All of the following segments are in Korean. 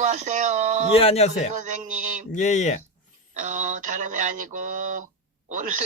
수고하세요. 예, 조기 안녕하세요. 선생님. 예, 예. 다름이 아니고, 오늘도,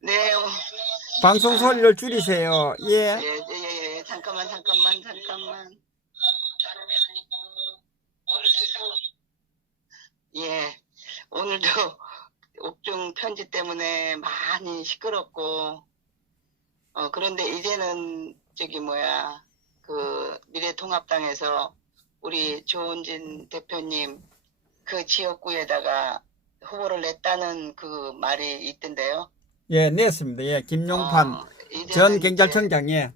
네, 방송 아, 소리를 줄이세요. 예. 잠깐만. 예, 오늘도 옥중 편지 때문에 많이 시끄럽고, 그런데 이제는, 미래통합당에서 우리 조은진 대표님 그 지역구에다가 후보를 냈다는 그 말이 있던데요. 예, 냈습니다. 예, 김용판 어, 전 이제는 이제, 경찰청장. 예.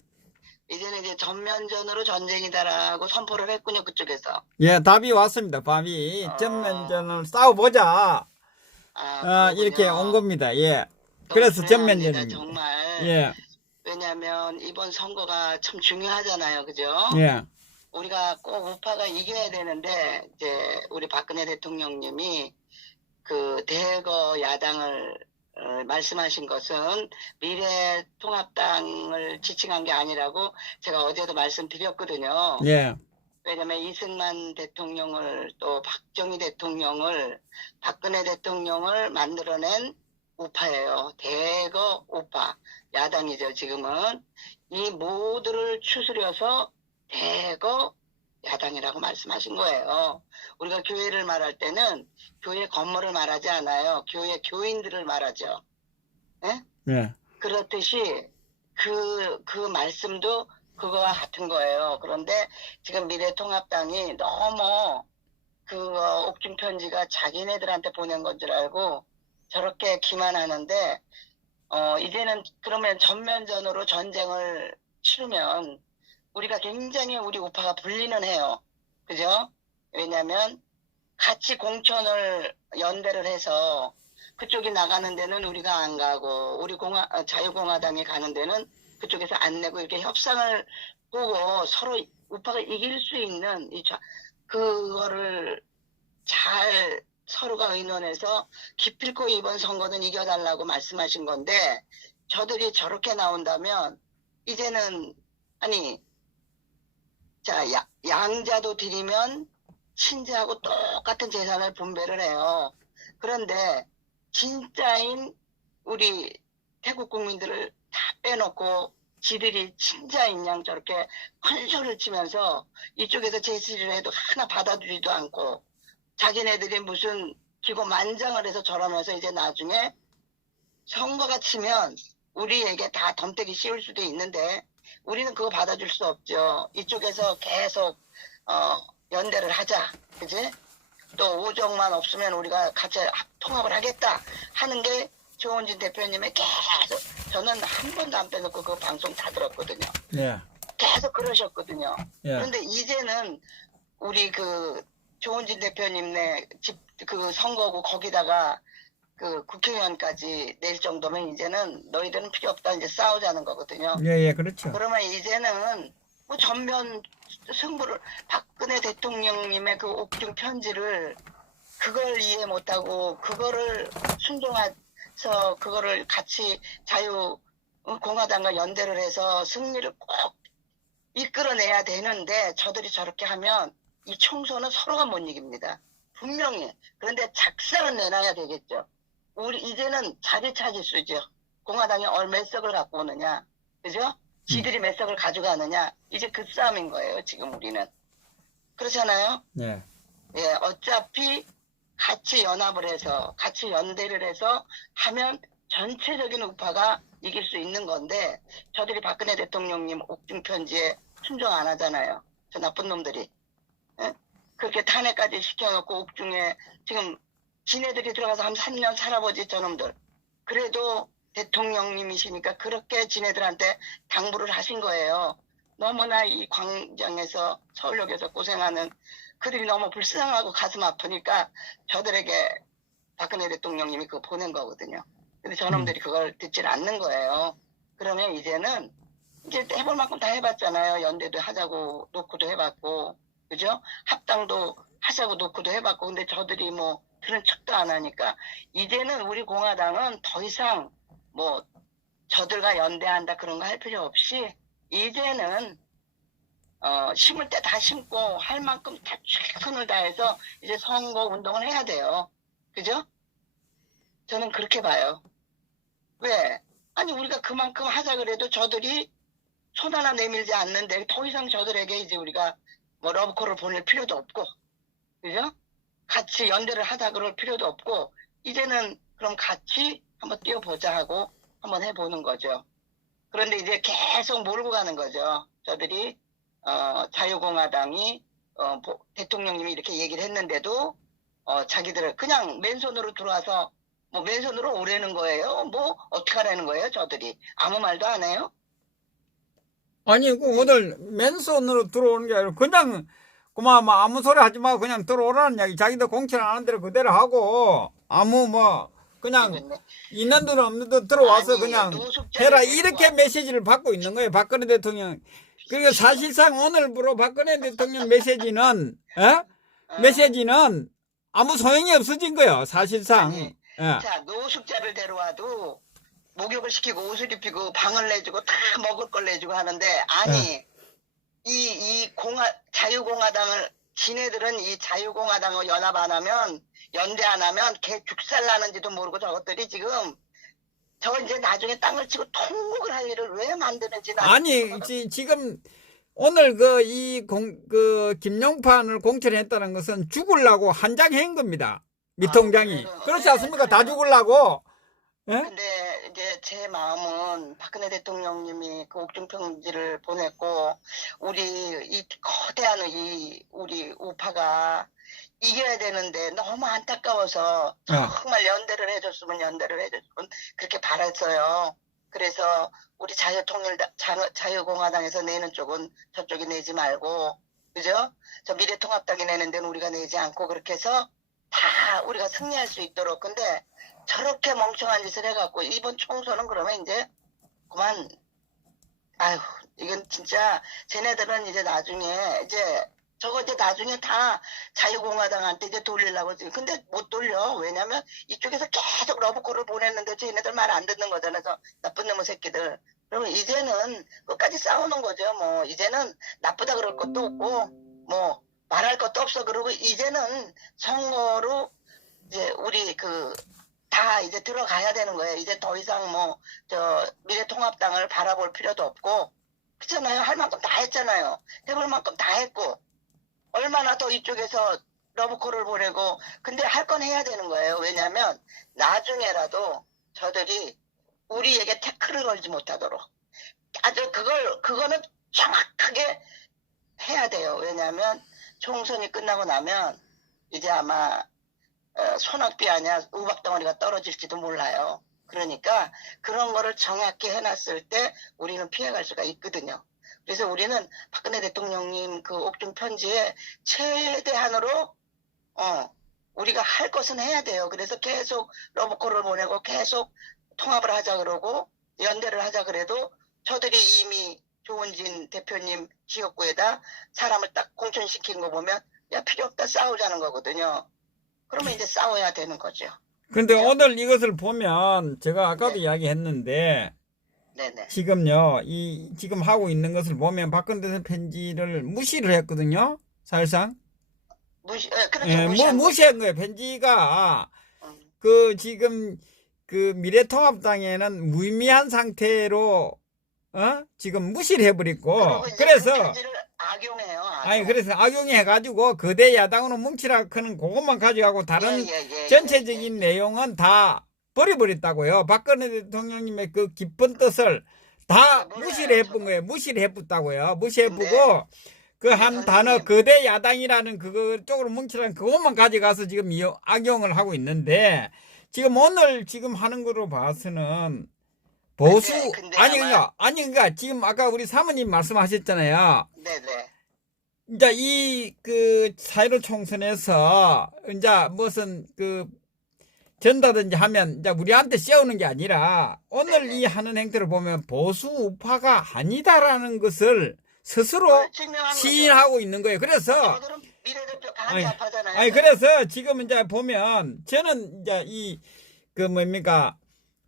이제는 이제 전면전으로 전쟁이다라고 선포를 했군요, 그쪽에서. 예, 답이 왔습니다. 답이 어, 전면전을 싸워보자. 이렇게 온 그러군요. 겁니다. 예. 너무 그래서 불행합니다, 전면전입니다. 정말. 예, 왜냐하면 이번 선거가 참 중요하잖아요, 그죠? 예, 우리가 꼭 우파가 이겨야 되는데, 이제 우리 박근혜 대통령님이 그 대거 야당을 말씀하신 것은 미래통합당을 지칭한 게 아니라고 제가 어제도 말씀드렸거든요. 예, 왜냐면 이승만 대통령을 또 박정희 대통령을 박근혜 대통령을 만들어낸 우파예요. 대거 우파 야당이죠. 지금은 이 모두를 추스려서 대거 야당이라고 말씀하신 거예요. 우리가 교회를 말할 때는 교회 건물을 말하지 않아요. 교회 교인들을 말하죠. 예? 예, 그렇듯이 그 말씀도 그거와 같은 거예요. 그런데 지금 미래통합당이 너무 그 옥중 편지가 자기네들한테 보낸 건 줄 알고 저렇게 기만하는데 이제는 그러면 전면전으로 전쟁을 치르면 우리가 굉장히 우리 우파가 불리는 해요. 그죠? 왜냐하면 같이 공천을 연대를 해서 그쪽이 나가는 데는 우리가 안 가고 우리 자유공화당이 가는 데는 그쪽에서 안 내고 이렇게 협상을 보고 서로 우파가 이길 수 있는 그거를 잘 서로가 의논해서 기필코 이번 선거는 이겨달라고 말씀하신 건데 저들이 저렇게 나온다면 이제는 아니 자 양자도 드리면 친자하고 똑같은 재산을 분배를 해요. 그런데 진짜인 우리 태국 국민들을 다 빼놓고 지들이 친자인 양 저렇게 큰 소리를 치면서 이쪽에서 제시를 해도 하나 받아주지도 않고 자기네들이 무슨 기고만장을 해서 저러면서 이제 나중에 선거가 치면 우리에게 다 덤태기 씌울 수도 있는데 우리는 그거 받아줄 수 없죠. 이쪽에서 계속 연대를 하자. 그지? 또 오정만 없으면 우리가 같이 통합을 하겠다 하는 게 조은진 대표님의 계속 저는 한 번도 안 빼놓고 그 방송 다 들었거든요. 예, 계속 그러셨거든요. 예, 그런데 이제는 우리 그 조은진 대표님네 집 그 선거구 거기다가 그 국회의원까지 낼 정도면 이제는 너희들은 필요 없다 이제 싸우자는 거거든요. 예, 예, 그렇죠. 그러면 이제는 뭐 전면 승부를 박근혜 대통령님의 그 옥중 편지를 그걸 이해 못하고 그거를 순종해서 그거를 같이 자유공화당과 연대를 해서 승리를 꼭 이끌어내야 되는데 저들이 저렇게 하면 이 총선은 서로가 못 이깁니다. 분명히. 그런데 작성은 내놔야 되겠죠. 우리 이제는 자리 차지수죠. 공화당이 몇 석을 갖고 오느냐. 그죠? 지들이 몇 석을 가져가느냐. 이제 그 싸움인 거예요. 지금 우리는. 그렇잖아요. 예, 예, 어차피 같이 연합을 해서 같이 연대를 해서 하면 전체적인 우파가 이길 수 있는 건데 저들이 박근혜 대통령님 옥중 편지에 순종 안 하잖아요. 저 나쁜 놈들이. 예? 그렇게 탄핵까지 시켜놓고 옥중에 지금 지네들이 들어가서 한 3년 살아보지 저놈들. 그래도 대통령님이시니까 그렇게 지네들한테 당부를 하신 거예요. 너무나 이 광장에서 서울역에서 고생하는 그들이 너무 불쌍하고 가슴 아프니까 저들에게 박근혜 대통령님이 그거 보낸 거거든요. 근데 저놈들이 그걸 듣질 않는 거예요. 그러면 이제는 이제 해볼 만큼 다 해봤잖아요. 연대도 하자고 놓고도 해봤고, 그죠? 합당도 하자고 놓고도 해봤고, 근데 저들이 뭐 들은 척도 안 하니까 이제는 우리 공화당은 더 이상 뭐 저들과 연대한다 그런 거 할 필요 없이 이제는 심을 때 다 심고 할 만큼 다 최선을 다해서 이제 선거 운동을 해야 돼요. 그죠? 저는 그렇게 봐요. 왜? 아니 우리가 그만큼 하자 그래도 저들이 손 하나 내밀지 않는데 더 이상 저들에게 이제 우리가 뭐 러브콜을 보낼 필요도 없고, 그죠? 같이 연대를 하자 그럴 필요도 없고, 이제는 그럼 같이 한번 뛰어보자 하고 한번 해보는 거죠. 그런데 이제 계속 몰고 가는 거죠. 저들이 자유공화당이 대통령님이 이렇게 얘기를 했는데도 자기들 그냥 맨손으로 들어와서 뭐 맨손으로 오라는 거예요. 뭐 어떻게 하라는 거예요. 저들이 아무 말도 안 해요. 아니, 그 오늘 맨손으로 들어오는 게 아니라 그냥 그만 뭐 아무 소리 하지 말고 그냥 들어오라는 이야기. 자기들 공천 안 하는 대로 그대로 하고 아무 뭐 그냥 있는 돈 없는 돈 들어와서 아니, 그냥 노숙자를 해라 데리고 이렇게 와서. 메시지를 받고 있는 거예요. 박근혜 대통령. 그러니까 사실상 오늘부로 박근혜 대통령 메시지는 메시지는 아무 소용이 없어진 거예요. 사실상. 아니, 예. 자, 노숙자를 데려와도 목욕을 시키고 옷을 입히고 방을 내주고 다 먹을 걸 내주고 하는데, 아니, 자유공화당을, 지네들은 이 자유공화당을 연합 안 하면, 연대 안 하면 개 죽살 나는지도 모르고 저것들이 지금, 저 이제 나중에 땅을 치고 통곡을 할 일을 왜 만드는지. 아니, 지금 오늘 김용판을 공천했다는 것은 죽으려고 한장한 겁니다. 미통장이. 그렇지 않습니까? 다 죽으려고. 예? 근데 이제 제 마음은 박근혜 대통령님이 그 옥중평지를 보냈고 우리 이 거대한 우리 우파가 이겨야 되는데 너무 안타까워서 정말 연대를 해줬으면 그렇게 바랐어요. 그래서 우리 자유공화당에서 내는 쪽은 저쪽이 내지 말고, 그죠? 저 미래통합당이 내는 데는 우리가 내지 않고 그렇게 해서 다 우리가 승리할 수 있도록. 근데 저렇게 멍청한 짓을 해갖고 이번 총선은 그러면 이제 그만, 아휴, 이건 진짜 쟤네들은 이제 나중에 이제 나중에 다 자유공화당한테 이제 돌리려고 지금. 근데 못 돌려. 왜냐면 이쪽에서 계속 러브콜을 보냈는데 쟤네들 말 안 듣는 거잖아. 저 나쁜 놈의 새끼들. 그러면 이제는 끝까지 싸우는 거죠. 뭐 이제는 나쁘다 그럴 것도 없고 뭐 말할 것도 없어. 그러고 이제는 선거로 이제 우리 다 이제 들어가야 되는 거예요. 이제 더 이상 미래통합당을 바라볼 필요도 없고, 그렇잖아요. 할 만큼 다 했잖아요. 해볼 만큼 다 했고, 얼마나 더 이쪽에서 러브콜을 보내고, 근데 할 건 해야 되는 거예요. 왜냐면 나중에라도 저들이 우리에게 태클을 걸지 못하도록 아주 그거는 정확하게 해야 돼요. 왜냐면 총선이 끝나고 나면 이제 아마 소낙비 아니야 우박덩어리가 떨어질지도 몰라요. 그러니까 그런 거를 정확히 해놨을 때 우리는 피해갈 수가 있거든요. 그래서 우리는 박근혜 대통령님 그 옥중 편지에 최대한으로 우리가 할 것은 해야 돼요. 그래서 계속 러브콜을 보내고 계속 통합을 하자 그러고 연대를 하자 그래도 저들이 이미 조은진 대표님 지역구에다 사람을 딱 공천시킨 거 보면 야 필요 없다 싸우자는 거거든요. 그러면 이제 싸워야 되는 거죠. 근데 오늘 이것을 보면 제가 아까도 이야기했는데 네네. 지금요 지금 하고 있는 것을 보면 박근혜 대통령 편지를 무시를 했거든요. 사실상 그렇죠. 무시한 거예요. 편지가 지금 미래통합당에는 무의미한 상태로 지금 무시를 해버리고 그래서 악용해요. 아니 그래서 악용해가지고 거대 야당으로 뭉치라 하는 그것만 가져가고 다른 전체적인 내용은 다 버려버렸다고요. 박근혜 대통령님의 그 깊은 뜻을 다 무시를 해본 거예요. 무시를 해봤다고요. 무시해보고 그 한 단어 거대 야당이라는 그거 쪽으로 뭉치라는 그것만 가져가서 지금 악용을 하고 있는데 지금 오늘 지금 하는 거로 봐서는 보수 그러니까 지금 아까 우리 사모님 말씀하셨잖아요. 네네. 이제 그 4.15 총선에서 이제 무슨 전다든지 하면 이제 우리한테 씌우는 게 아니라 오늘 이 하는 행태를 보면 보수 우파가 아니다라는 것을 스스로 시인하고 있는 거예요. 그래서 그래서 지금 이제 보면 저는 이제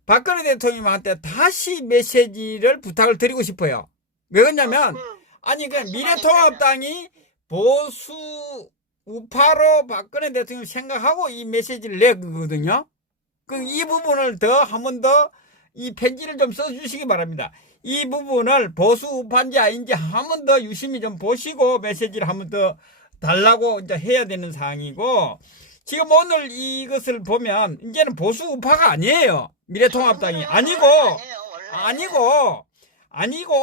박근혜 대통령한테 다시 메시지를 부탁을 드리고 싶어요. 왜 그러냐면 아니 그 미래통합당이 보수 우파로 박근혜 대통령 생각하고 이 메시지를 낸 거거든요. 그 이 부분을 더 한 번 더 이 편지를 좀 써주시기 바랍니다. 이 부분을 보수 우파인지 아닌지 한 번 더 유심히 좀 보시고 메시지를 한 번 더 달라고 이제 해야 되는 사항이고, 지금 오늘 이것을 보면 이제는 보수 우파가 아니에요. 미래통합당이 아니고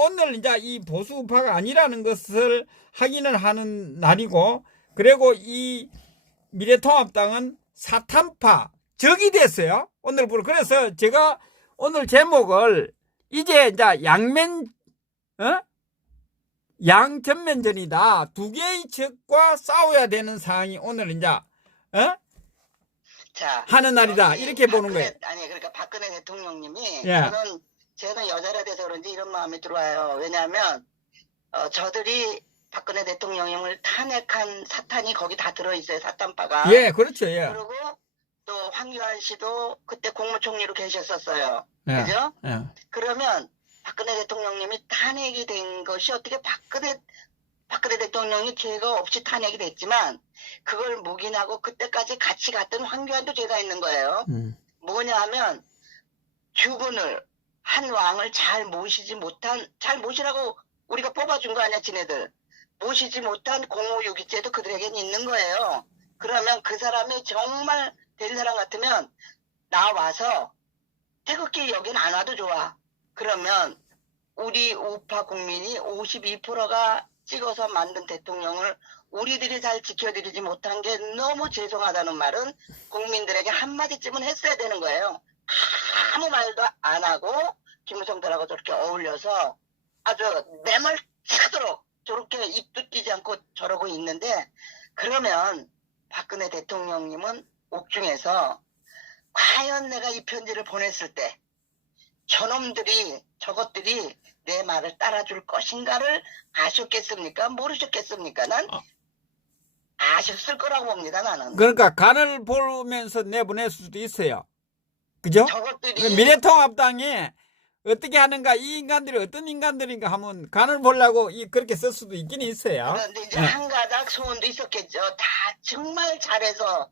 오늘 이제 이 보수 우파가 아니라는 것을 확인을 하는 날이고, 그리고 이 미래통합당은 사탄파 적이 됐어요. 오늘부로. 그래서 제가 오늘 제목을 이제 양면 양전면전이다. 두 개의 적과 싸워야 되는 상황이 오늘 자, 하는 날이다. 이렇게 보는 거예요. 아니 그러니까 박근혜 대통령님이 예. 저는 여자라 돼서 그런지 이런 마음이 들어와요. 왜냐하면 저들이 박근혜 대통령을 탄핵한 사탄이 거기 다 들어있어요. 사탄파가. 예, 그렇죠. 예. 그리고 또 황교안 씨도 그때 국무총리로 계셨었어요. 예. 그죠? 예. 그러면 박근혜 대통령님이 탄핵이 된 것이 어떻게 박근혜 대통령이 죄가 없이 탄핵이 됐지만 그걸 묵인하고 그때까지 같이 갔던 황교안도 죄가 있는 거예요. 뭐냐 하면 주군을 한 왕을 잘 모시라고 우리가 뽑아준 거 아니야 지네들. 모시지 못한 공호유기죄도 그들에게는 있는 거예요. 그러면 그 사람이 정말 된 사람 같으면 나와서 태극기 여긴 안 와도 좋아. 그러면 우리 우파 국민이 52%가 찍어서 만든 대통령을 우리들이 잘 지켜드리지 못한 게 너무 죄송하다는 말은 국민들에게 한마디쯤은 했어야 되는 거예요. 아무 말도 안 하고 김무성들하고 저렇게 어울려서 아주 매몰차도록 저렇게 입도 띄지 않고 저러고 있는데, 그러면 박근혜 대통령님은 옥중에서 과연 내가 이 편지를 보냈을 때 저것들이 내 말을 따라줄 것인가를 아셨겠습니까? 모르셨겠습니까? 난 아셨을 거라고 봅니다, 나는. 그러니까 간을 보면서 내보낼 수도 있어요. 그죠? 저것들이 미래통합당이 어떻게 하는가, 이 인간들이 어떤 인간들인가 하면 간을 보려고 그렇게 쓸 수도 있긴 있어요. 그런데 이제 한 가닥 소원도 있었겠죠. 다 정말 잘해서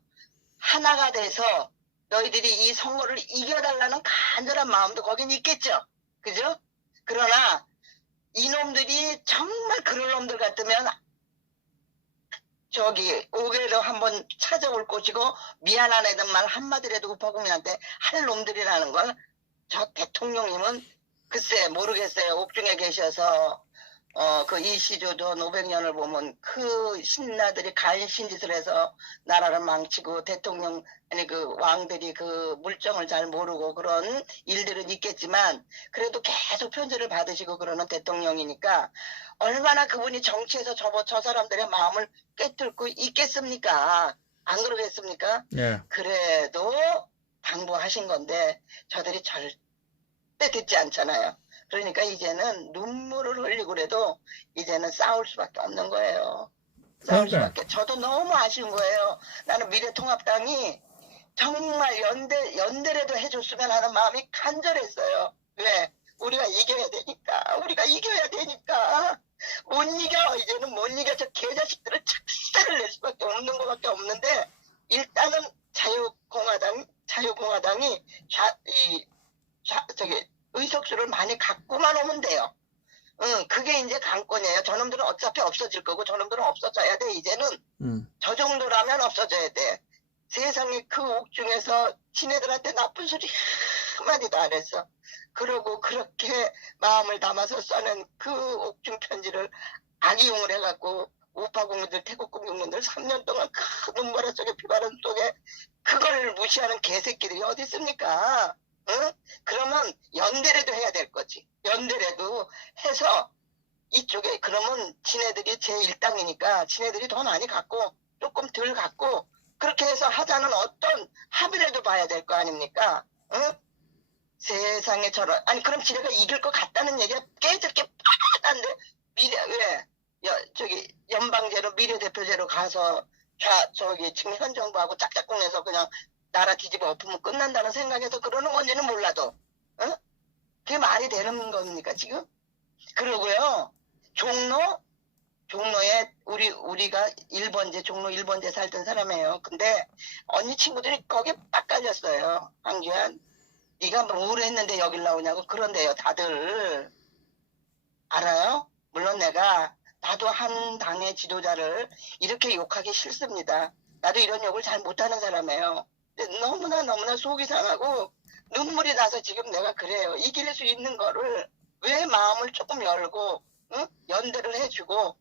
하나가 돼서 너희들이 이 선거를 이겨달라는 간절한 마음도 거긴 있겠죠. 그죠? 그러나 이놈들이 정말 그럴 놈들 같으면 저기 5개월에 한번 찾아올 것이고 미안한 애들 말 한마디라도 우파국민한테 할 놈들이라는 걸 저 대통령님은 글쎄 모르겠어요. 옥중에 계셔서 그 이시조도 500년을 보면 그 신나들이 간신짓을 해서 나라를 망치고 그 왕들이 그 물정을 잘 모르고 그런 일들은 있겠지만 그래도 계속 편지를 받으시고 그러는 대통령이니까 얼마나 그분이 정치에서 저 사람들의 마음을 꿰뚫고 있겠습니까? 안 그러겠습니까? 예. 그래도 당부하신 건데 저들이 절대 듣지 않잖아요. 그러니까 이제는 눈물을 흘리고 그래도 이제는 싸울 수밖에 없는 거예요. 싸울 수밖에. 저도 너무 아쉬운 거예요. 나는 미래통합당이 정말 연대라도 해줬으면 하는 마음이 간절했어요. 왜? 우리가 이겨야 되니까. 못 이겨. 이제는 못 이겨. 저 개자식들을 착사를 낼 수밖에 없는 것밖에 없는데 일단은 자유공화당이 의석수를 많이 갖고만 오면 돼요. 그게 이제 관건이에요. 저놈들은 어차피 없어질 거고 저놈들은 없어져야 돼. 이제는 저 정도라면 없어져야 돼. 세상에 그 옥중에서 지네들한테 나쁜 소리 한마디도 안 했어. 그러고 그렇게 마음을 담아서 써낸 그 옥중 편지를 악이용을 해갖고 우파 국민들, 태국 국민들 3년 동안 큰 눈보라 속에 비바람 속에 그걸 무시하는 개새끼들이 어디 있습니까? 응? 그러면 연대라도 해야 될 거지. 연대라도 해서 이쪽에 그러면 지네들이 제1당이니까 지네들이 더 많이 갖고 조금 덜 갖고 그렇게 해서 하자는 어떤 합의라도 봐야 될 거 아닙니까? 응? 세상에 저런 아니 그럼 지네가 이길 것 같다는 얘기가 깨졌게 뻔한데 왜? 연방제로 미래대표제로 가서 지금 현 정부하고 짝짝꿍해서 그냥 나라 뒤집어 엎으면 끝난다는 생각에서 그러는 건지는 몰라도, 그게 말이 되는 겁니까, 지금? 그러고요, 종로에 우리가 1번지 종로 1번지에 살던 사람이에요. 근데 언니 친구들이 거기 빡 깔렸어요. 황주한 네가 뭘 했는데 여길 나오냐고 그런데요. 다들 알아요? 물론 나도 한 당의 지도자를 이렇게 욕하기 싫습니다. 나도 이런 욕을 잘 못하는 사람이에요. 근데 너무나 속이 상하고 눈물이 나서 지금 내가 그래요. 이길 수 있는 거를 왜 마음을 조금 열고 응? 연대를 해주고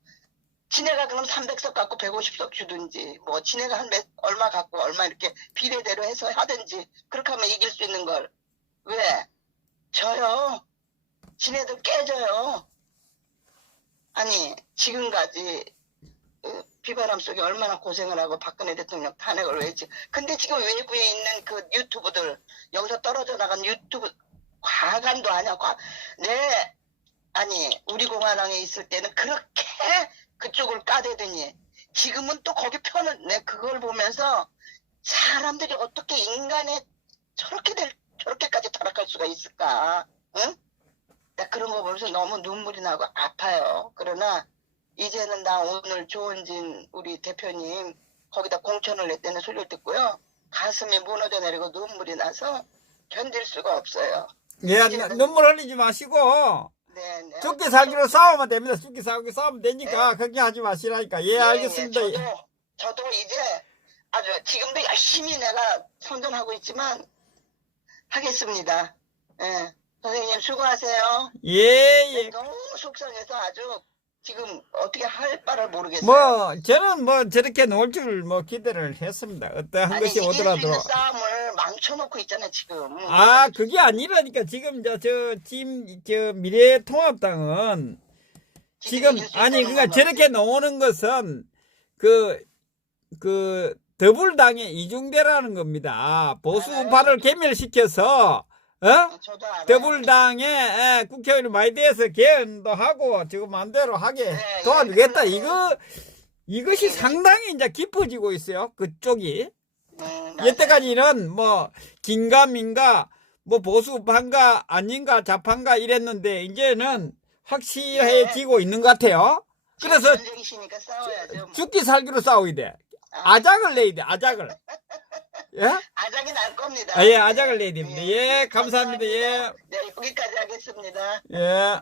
지네가 그럼 300석 갖고 150석 주든지 뭐 지네가 얼마 갖고 얼마 이렇게 비례대로 해서 하든지 그렇게 하면 이길 수 있는 걸 왜? 져요. 지네들 깨져요. 아니 지금까지 비바람 속에 얼마나 고생을 하고 박근혜 대통령 탄핵을 했지. 근데 지금 외국에 있는 그 유튜브들 여기서 떨어져 나간 유튜브 과간도 아니야. 아니 우리 공화당에 있을 때는 그렇게 그쪽을 까대더니 지금은 또 거기 편을 내 그걸 보면서 사람들이 어떻게 인간에 저렇게까지 타락할 수가 있을까? 응? 나 그런 거 보면서 너무 눈물이 나고 아파요. 그러나 이제는 나 오늘 조은진 우리 대표님 거기다 공천을 냈다는 소리를 듣고요. 가슴이 무너져 내리고 눈물이 나서 견딜 수가 없어요. 예, 눈물 흘리지 마시고 네. 죽기 살기로 싸우면 됩니다. 죽기 살기로 싸우면 되니까 걱정하지 마시라니까. 예, 알겠습니다. 저도 이제 아주 지금도 열심히 내가 선전하고 있지만 하겠습니다. 예. 선생님 수고하세요. 예. 너무 속상해서 아주 지금 어떻게 할 바를 모르겠어요. 저는 저렇게 놓을 줄 기대를 했습니다. 어떠한 것이 오더라도. 이길 수 있는 싸움을 망쳐놓고 있잖아요, 지금. 그게 아니라니까. 지금 미래통합당은 지금 그러니까 저렇게 나오는 것은 더불당의 이중대라는 겁니다. 보수 우파를 개멸시켜서 저도 알아요. 더불당에 국회의원이 많이 돼서 개헌도 하고 지금 마음대로 하게 도와주겠다. 이것이 상당히 이제 깊어지고 있어요. 그쪽이. 여태까지는 긴가민가 보수 우파인가 아닌가 좌파인가 이랬는데 이제는 확실해지고 있는 것 같아요. 그래서 죽기 살기로 싸워야 돼. 아작을 내야 돼. 아작을. 예? 아작이 날 겁니다. 예, 아작을 내야 됩니다. 예, 감사합니다. 예. 네, 여기까지 하겠습니다. 예.